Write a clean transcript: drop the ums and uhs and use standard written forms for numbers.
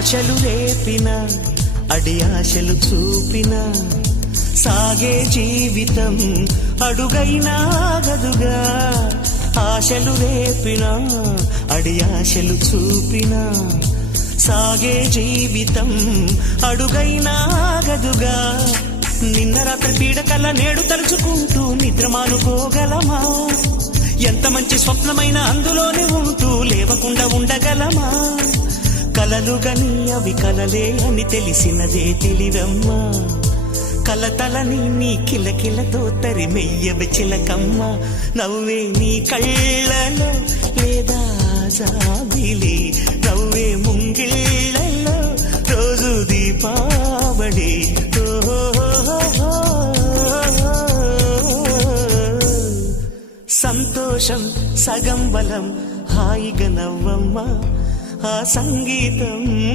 ఆశలు రేపిన అడి ఆశలు చూపిన సాగే జీవితం అడుగైనా ఆగదుగా. ఆశలు రేపిన అడి ఆశలు చూపిన సాగే జీవితం అడుగైనా ఆగదుగా. నిన్న రాత్రి పీడకల నేడు తలుచుకుంటూ నిద్రమానుకోగలమా? ఎంత మంచి స్వప్నమైన అందులోనే ఉంటూ లేవకుండా ఉండగలమా? కలలుగని అవి కలలే అని తెలిసినదే తెలివమ్మా. కలతలని నీ కిలకిలతో తరిమెయ్యవి చిలకమ్మ. నవ్వే నీ కళ్ళలో లేదా జాబిలి, నవ్వే ముంగిళ్ళలో రోజు దీపావళి. సంతోషం సగం బలం, హాయిగా నవ్వమ్మ. ఆ సంగీతం